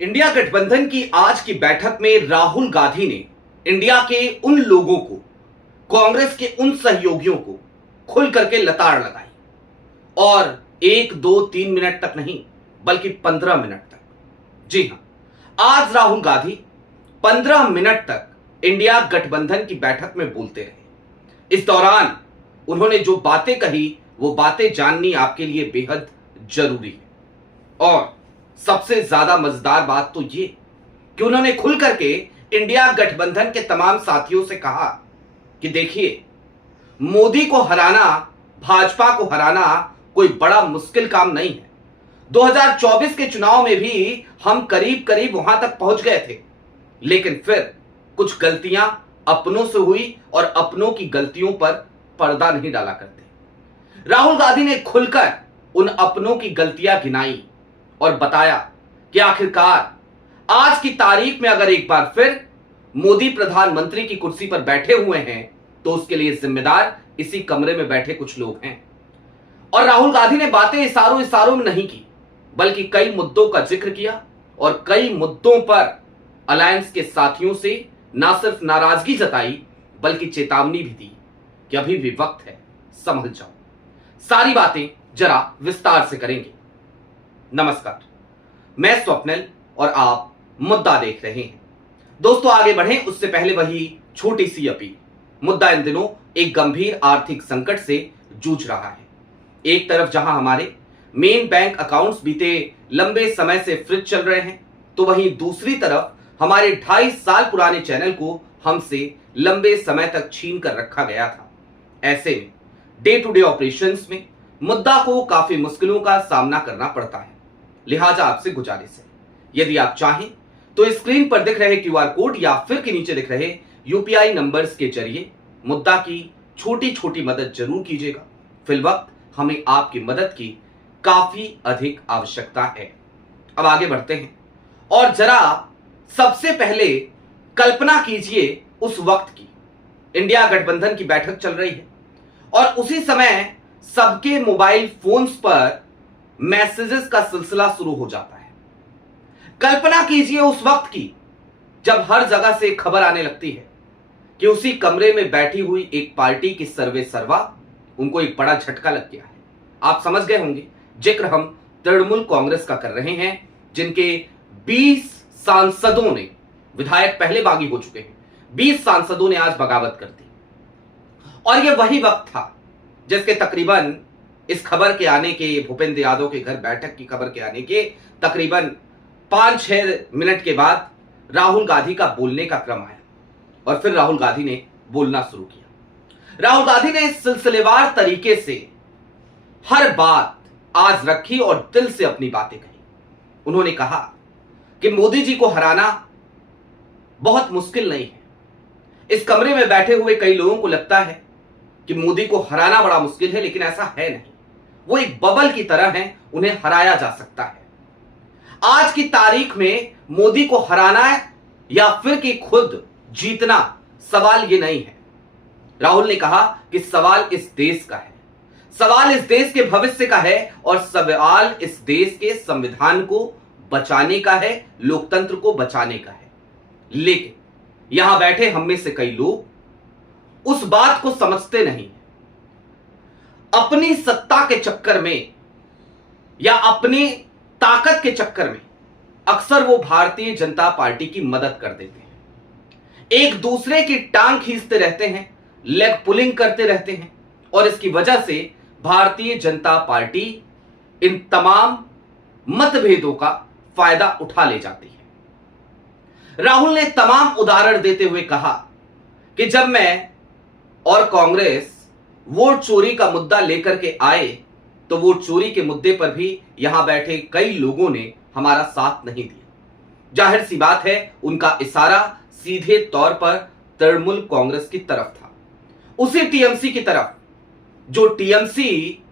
India गठबंधन की आज की बैठक में राहुल गांधी ने इंडिया के उन लोगों को, कांग्रेस के उन सहयोगियों को खुल करके लताड़ लगाई और 1 2 3 मिनट तक नहीं बल्कि 15 मिनट तक। जी हां, आज राहुल गांधी 15 मिनट तक इंडिया गठबंधन की बैठक में बोलते रहे। इस दौरान उन्होंने जो बातें कही वो बातें जाननी आपके लिए बेहद जरूरी है। और सबसे ज्यादा मजेदार बात तो ये कि उन्होंने खुल करके इंडिया गठबंधन के तमाम साथियों से कहा कि देखिए, मोदी को हराना, भाजपा को हराना कोई बड़ा मुश्किल काम नहीं है। 2024 के चुनाव में भी हम करीब करीब वहां तक पहुंच गए थे, लेकिन फिर कुछ गलतियां अपनों से हुई और अपनों की गलतियों पर पर्दा नहीं डाला करते। राहुल गांधी ने खुलकर उन अपनों की गलतियां गिनाई और बताया कि आखिरकार आज की तारीख में अगर एक बार फिर मोदी प्रधानमंत्री की कुर्सी पर बैठे हुए हैं तो उसके लिए जिम्मेदार इसी कमरे में बैठे कुछ लोग हैं। और राहुल गांधी ने बातें इशारों इशारों में नहीं की, बल्कि कई मुद्दों का जिक्र किया और कई मुद्दों पर अलायंस के साथियों से ना सिर्फ नाराजगी जताई बल्कि चेतावनी भी दी कि अभी भी वक्त है, संभल जाओ। सारी बातें जरा विस्तार से करेंगे। नमस्कार, मैं स्वप्निल और आप मुद्दा देख रहे हैं। दोस्तों, आगे बढ़ें उससे पहले वही छोटी सी अपील। मुद्दा इन दिनों एक गंभीर आर्थिक संकट से जूझ रहा है। एक तरफ जहां हमारे मेन बैंक अकाउंट्स बीते लंबे समय से फ्रीज चल रहे हैं, तो वहीं दूसरी तरफ हमारे 2.5 साल पुराने चैनल को हमसे लंबे समय तक छीन कर रखा गया था। ऐसे में डे टू डे ऑपरेशंस में मुद्दा को काफी मुश्किलों का सामना करना पड़ता है। लिहाजा आपसे गुजारिश है, यदि आप चाहें तो स्क्रीन पर दिख रहे क्यूआर कोड या फिर के नीचे दिख रहे यूपीआई नंबर्स के जरिए मुद्दा की छोटी छोटी मदद जरूर कीजिएगा। फिलवक्त हमें आपकी मदद की काफी अधिक आवश्यकता है। अब आगे बढ़ते हैं और जरा सबसे पहले कल्पना कीजिए उस वक्त की। इंडिया गठबंधन की बैठक चल रही है और उसी समय सबके मोबाइल फोन्स पर मैसेजेस का सिलसिला शुरू हो जाता है। कल्पना कीजिए उस वक्त की जब हर जगह से खबर आने लगती है कि उसी कमरे में बैठी हुई एक पार्टी की सर्वे सर्वा उनको एक बड़ा झटका लग गया है। आप समझ गए होंगे, जिक्र हम तृणमूल कांग्रेस का कर रहे हैं, जिनके 20 सांसदों ने, विधायक पहले बागी हो चुके हैं, 20 सांसदों ने आज बगावत कर दी। और यह वही वक्त था जिसके तकरीबन इस खबर के आने के, भूपेंद्र यादव के घर बैठक की खबर के आने के तकरीबन 5-6 मिनट के बाद राहुल गांधी का बोलने का क्रम आया और फिर राहुल गांधी ने बोलना शुरू किया। राहुल गांधी ने सिलसिलेवार तरीके से हर बात आज रखी और दिल से अपनी बातें कही। उन्होंने कहा कि मोदी जी को हराना बहुत मुश्किल नहीं है। इस कमरे में बैठे हुए कई लोगों को लगता है कि मोदी को हराना बड़ा मुश्किल है, लेकिन ऐसा है नहीं। वो एक बबल की तरह हैं, उन्हें हराया जा सकता है। आज की तारीख में मोदी को हराना है या फिर कि खुद जीतना, सवाल ये नहीं है। राहुल ने कहा कि सवाल इस देश का है, सवाल इस देश के भविष्य का है और सवाल इस देश के संविधान को बचाने का है, लोकतंत्र को बचाने का है। लेकिन यहां बैठे हम में से कई लोग उस बात को समझते नहीं। अपनी सत्ता के चक्कर में या अपनी ताकत के चक्कर में अक्सर वो भारतीय जनता पार्टी की मदद कर देते हैं, एक दूसरे की टांग खींचते रहते हैं, लेग पुलिंग करते रहते हैं और इसकी वजह से भारतीय जनता पार्टी इन तमाम मतभेदों का फायदा उठा ले जाती है। राहुल ने तमाम उदाहरण देते हुए कहा कि जब मैं और कांग्रेस वोट चोरी का मुद्दा लेकर के आए तो वोट चोरी के मुद्दे पर भी यहां बैठे कई लोगों ने हमारा साथ नहीं दिया। जाहिर सी बात है, उनका इशारा सीधे तौर पर तृणमूल कांग्रेस की तरफ था, उसी टीएमसी की तरफ जो टीएमसी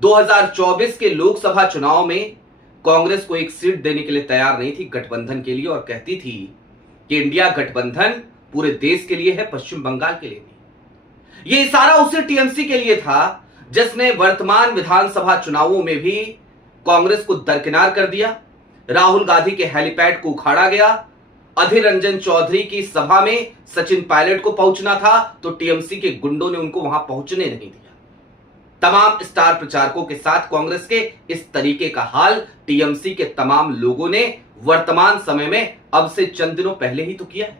2024 के लोकसभा चुनाव में कांग्रेस को एक सीट देने के लिए तैयार नहीं थी गठबंधन के लिए, और कहती थी कि इंडिया गठबंधन पूरे देश के लिए है, पश्चिम बंगाल के लिए नहीं। यह इशारा उसी टीएमसी के लिए था जिसने वर्तमान विधानसभा चुनावों में भी कांग्रेस को दरकिनार कर दिया, राहुल गांधी के हेलीपैड को उखाड़ा गया। अधीर रंजन चौधरी की सभा में सचिन पायलट को पहुंचना था तो टीएमसी के गुंडों ने उनको वहां पहुंचने नहीं दिया। तमाम स्टार प्रचारकों के साथ कांग्रेस के इस तरीके का हाल टीएमसी के तमाम लोगों ने वर्तमान समय में अब से चंद दिनों पहले ही तो किया है।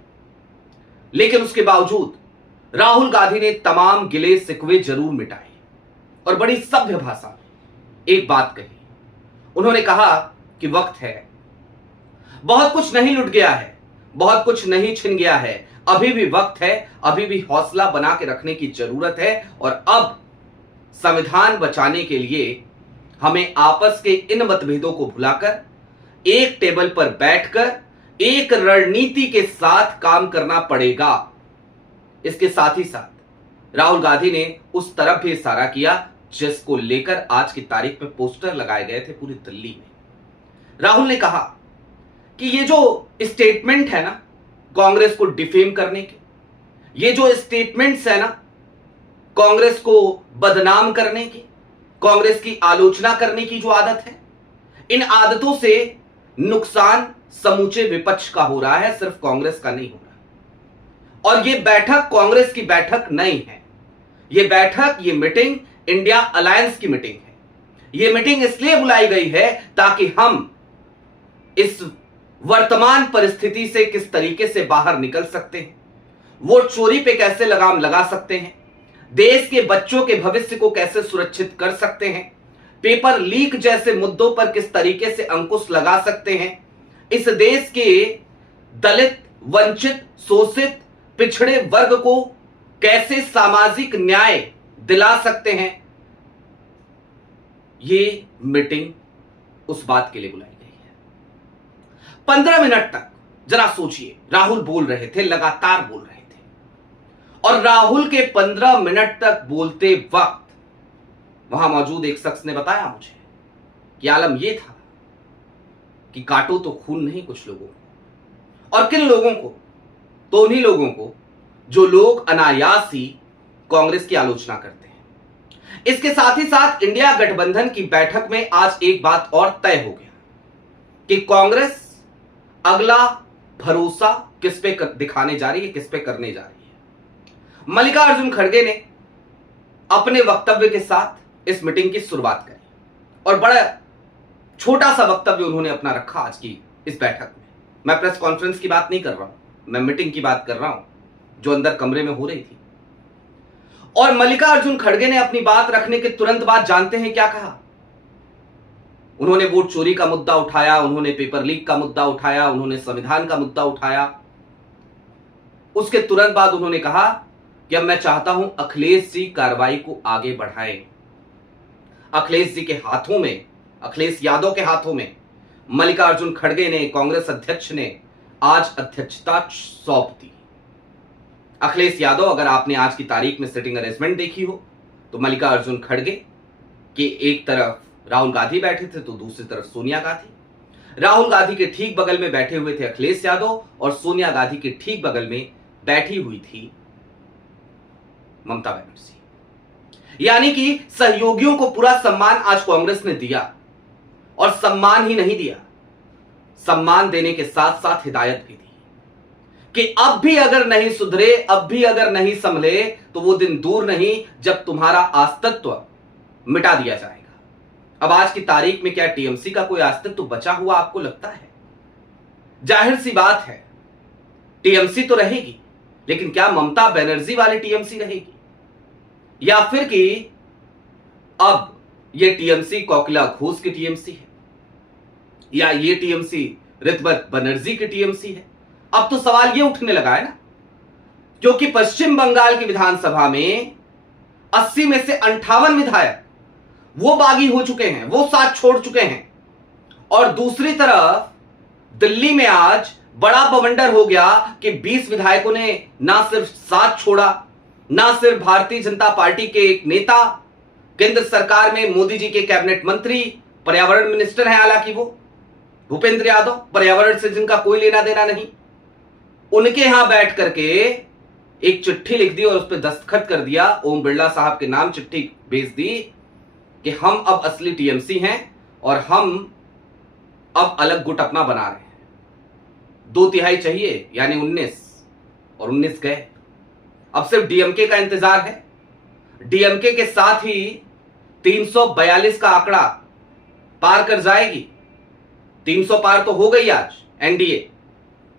लेकिन उसके बावजूद राहुल गांधी ने तमाम गिले शिकवे जरूर मिटाए और बड़ी सभ्य भाषा में एक बात कही। उन्होंने कहा कि वक्त है, बहुत कुछ नहीं लुट गया है, बहुत कुछ नहीं छिन गया है, अभी भी वक्त है, अभी भी हौसला बना के रखने की जरूरत है और अब संविधान बचाने के लिए हमें आपस के इन मतभेदों को भुलाकर एक टेबल पर बैठकर एक रणनीति के साथ काम करना पड़ेगा। इसके साथ ही साथ राहुल गांधी ने उस तरफ भी इशारा किया जिसको लेकर आज की तारीख में पोस्टर लगाए गए थे पूरी दिल्ली में। राहुल ने कहा कि ये जो स्टेटमेंट है ना कांग्रेस को डिफेम करने के, ये जो स्टेटमेंट्स है ना कांग्रेस को बदनाम करने की, कांग्रेस की आलोचना करने की जो आदत है, इन आदतों से नुकसान समूचे विपक्ष का हो रहा है, सिर्फ कांग्रेस का नहीं हो रहा। और ये बैठक कांग्रेस की बैठक नहीं है, ये बैठक, ये मीटिंग इंडिया अलायंस की मीटिंग है। ये मीटिंग इसलिए बुलाई गई है ताकि हम इस वर्तमान परिस्थिति से किस तरीके से बाहर निकल सकते हैं, वोट चोरी पे कैसे लगाम लगा सकते हैं, देश के बच्चों के भविष्य को कैसे सुरक्षित कर सकते हैं, पेपर लीक जैसे मुद्दों पर किस तरीके से अंकुश लगा सकते हैं, इस देश के दलित, वंचित, शोषित, पिछड़े वर्ग को कैसे सामाजिक न्याय दिला सकते हैं। ये मीटिंग उस बात के लिए बुलाई गई है। 15 मिनट तक जरा सोचिए, राहुल बोल रहे थे, लगातार बोल रहे थे और राहुल के 15 मिनट तक बोलते वक्त वहां मौजूद एक शख्स ने बताया मुझे कि आलम ये था कि काटो तो खून नहीं कुछ लोगों को, और किन लोगों को, तो उन्हीं लोगों को जो लोग अनायास ही कांग्रेस की आलोचना करते हैं। इसके साथ ही साथ इंडिया गठबंधन की बैठक में आज एक बात और तय हो गया कि कांग्रेस अगला भरोसा किस पे दिखाने जा रही है, किस पे करने जा रही है। मल्लिकार्जुन खड़गे ने अपने वक्तव्य के साथ इस मीटिंग की शुरुआत करी और बड़ा छोटा सा वक्तव्य उन्होंने अपना रखा आज की इस बैठक में। मैं प्रेस कॉन्फ्रेंस की बात नहीं कर रहा हूं, मैं मीटिंग की बात कर रहा हूं जो अंदर कमरे में हो रही थी। और मल्लिकार्जुन खड़गे ने अपनी बात रखने के तुरंत बाद जानते हैं क्या कहा? उन्होंने वोट चोरी का मुद्दा उठाया, उन्होंने पेपर लीक का मुद्दा उठाया, उन्होंने संविधान का मुद्दा उठाया। उसके तुरंत बाद उन्होंने कहा कि अब मैं चाहता हूं अखिलेश जी कार्रवाई को आगे बढ़ाएं। अखिलेश जी के हाथों में, अखिलेश यादव के हाथों में मल्लिकार्जुन खड़गे ने, कांग्रेस अध्यक्ष ने आज अध्यक्षता सौंप दी। अखिलेश यादव, अगर आपने आज की तारीख में सिटिंग अरेंजमेंट देखी हो तो मल्लिकार्जुन खड़गे के एक तरफ राहुल गांधी बैठे थे तो दूसरी तरफ सोनिया गांधी। राहुल गांधी के ठीक बगल में बैठे हुए थे अखिलेश यादव और सोनिया गांधी के ठीक बगल में बैठी हुई थी ममता बनर्जी। यानी कि सहयोगियों को पूरा सम्मान आज कांग्रेस ने दिया, और सम्मान ही नहीं दिया, सम्मान देने के साथ साथ हिदायत भी दी कि अब भी अगर नहीं सुधरे, अब भी अगर नहीं संभले तो वो दिन दूर नहीं जब तुम्हारा अस्तित्व मिटा दिया जाएगा। अब आज की तारीख में क्या टीएमसी का कोई अस्तित्व बचा हुआ आपको लगता है? जाहिर सी बात है टीएमसी तो रहेगी, लेकिन क्या ममता बनर्जी वाली टीएमसी रहेगी, या फिर कि अब ये टीएमसी कोकिला घोष की टीएमसी है, या ये टीएमसी ऋतवत बनर्जी की टीएमसी है? अब तो सवाल ये उठने लगा है ना, क्योंकि पश्चिम बंगाल की विधानसभा में 80 में से 58 विधायक वो बागी हो चुके हैं, वो साथ छोड़ चुके हैं, और दूसरी तरफ दिल्ली में आज बड़ा बवंडर हो गया कि 20 विधायकों ने ना सिर्फ साथ छोड़ा, ना सिर्फ भारतीय जनता पार्टी के एक नेता, केंद्र सरकार में मोदी जी के कैबिनेट मंत्री, पर्यावरण मिनिस्टर हैं हालांकि वो भूपेंद्र यादव, पर्यावरण से जिनका कोई लेना देना नहीं, उनके यहां बैठ करके एक चिट्ठी लिख दी और उस पर दस्तखत कर दिया, ओम बिरला साहब के नाम चिट्ठी भेज दी कि हम अब असली टीएमसी हैं और हम अब अलग गुट अपना बना रहे हैं। 2/3 चाहिए यानी 19, और 19 गए। अब सिर्फ डीएमके का इंतजार है। डीएमके के साथ ही 342 का आंकड़ा पार कर जाएगी। 300 पार तो हो गई आज एनडीए,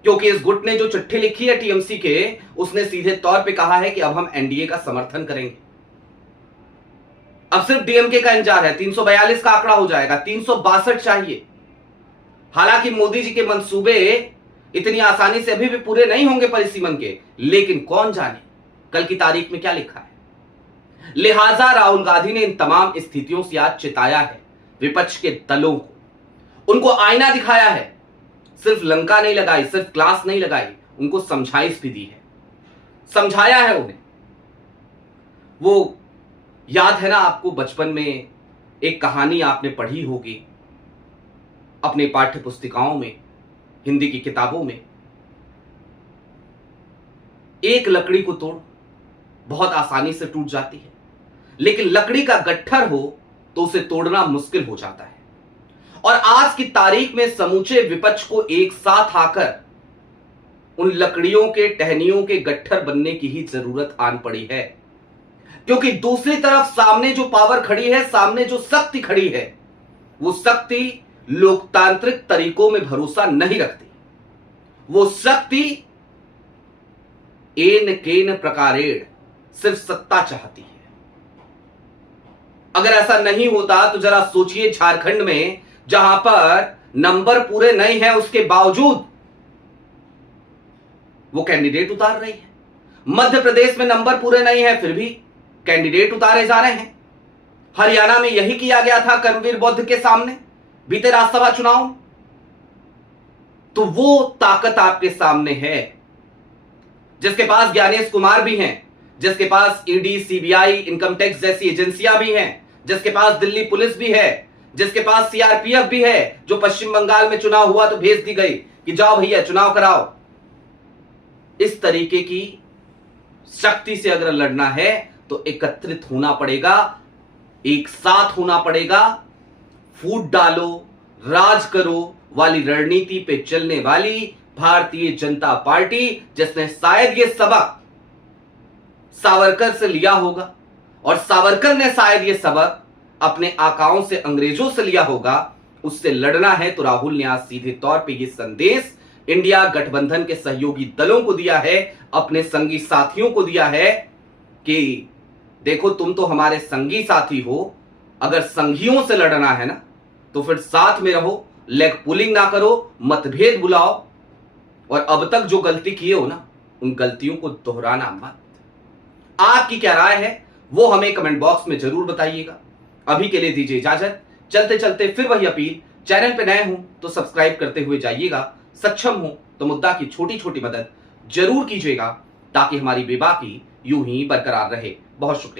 क्योंकि इस गुट ने जो चिट्ठी लिखी है टीएमसी के, उसने सीधे तौर पे कहा है कि अब हम एनडीए का समर्थन करेंगे। अब सिर्फ डीएमके का इंतजार है। 342 का आंकड़ा हो जाएगा, 362 चाहिए। हालांकि मोदी जी के मंसूबे इतनी आसानी से अभी भी पूरे नहीं होंगे परिसीमन के, लेकिन कौन जाने कल की तारीख में क्या लिखा है। लिहाजा राहुल गांधी ने इन तमाम स्थितियों से आज चिताया है विपक्ष के दलों को, उनको आईना दिखाया है। सिर्फ लंका नहीं लगाई, सिर्फ क्लास नहीं लगाई, उनको समझाइश भी दी है, समझाया है उन्हें। वो याद है ना आपको, बचपन में एक कहानी आपने पढ़ी होगी अपने पाठ्य पुस्तिकाओं में, हिंदी की किताबों में। एक लकड़ी को तोड़, बहुत आसानी से टूट जाती है, लेकिन लकड़ी का गट्ठर हो तो उसे तोड़ना मुश्किल हो जाता है। और आज की तारीख में समूचे विपक्ष को एक साथ आकर उन लकड़ियों के टहनियों के गट्ठर बनने की ही जरूरत आन पड़ी है, क्योंकि दूसरी तरफ सामने जो पावर खड़ी है, सामने जो शक्ति खड़ी है, वो शक्ति लोकतांत्रिक तरीकों में भरोसा नहीं रखती। वो शक्ति एन केन प्रकारेण सिर्फ सत्ता चाहती है। अगर ऐसा नहीं होता तो जरा सोचिए, झारखंड में जहां पर नंबर पूरे नहीं है उसके बावजूद वो कैंडिडेट उतार रही है। मध्य प्रदेश में नंबर पूरे नहीं है फिर भी कैंडिडेट उतारे जा रहे हैं। हरियाणा में यही किया गया था कर्मवीर बौद्ध के सामने बीते राज्यसभा चुनाव में। तो वो ताकत आपके सामने है, जिसके पास ज्ञानेश कुमार भी हैं, जिसके पास ईडी, सीबीआई, इनकम टैक्स जैसी एजेंसियां भी हैं, जिसके पास दिल्ली पुलिस भी है, जिसके पास सीआरपीएफ भी है, जो पश्चिम बंगाल में चुनाव हुआ तो भेज दी गई कि जाओ भैया चुनाव कराओ। इस तरीके की शक्ति से अगर लड़ना है तो एकत्रित होना पड़ेगा, एक साथ होना पड़ेगा। फूट डालो, राज करो वाली रणनीति पे चलने वाली भारतीय जनता पार्टी, जिसने शायद ये सबक सावरकर से लिया होगा, और सावरकर ने शायद ये सबक अपने आकाओं से, अंग्रेजों से लिया होगा, उससे लड़ना है तो राहुल ने आज सीधे तौर पे ये संदेश इंडिया गठबंधन के सहयोगी दलों को दिया है, अपने संगी साथियों को दिया है कि देखो तुम तो हमारे संगी साथी हो, अगर संघियों से लड़ना है ना तो फिर साथ में रहो, लेग पुलिंग ना करो, मतभेद बुलाओ, और अब तक जो गलती किए हो ना उन गलतियों को दोहराना मत। आपकी क्या राय है वो हमें कमेंट बॉक्स में जरूर बताइएगा। अभी के लिए दीजिए इजाजत। चलते चलते फिर वही अपील, चैनल पे नए हो तो सब्सक्राइब करते हुए जाइएगा, सक्षम हो तो मुद्दा की छोटी छोटी मदद जरूर कीजिएगा, ताकि हमारी बेबाकी यूं ही बरकरार रहे। बहुत शुक्रिया।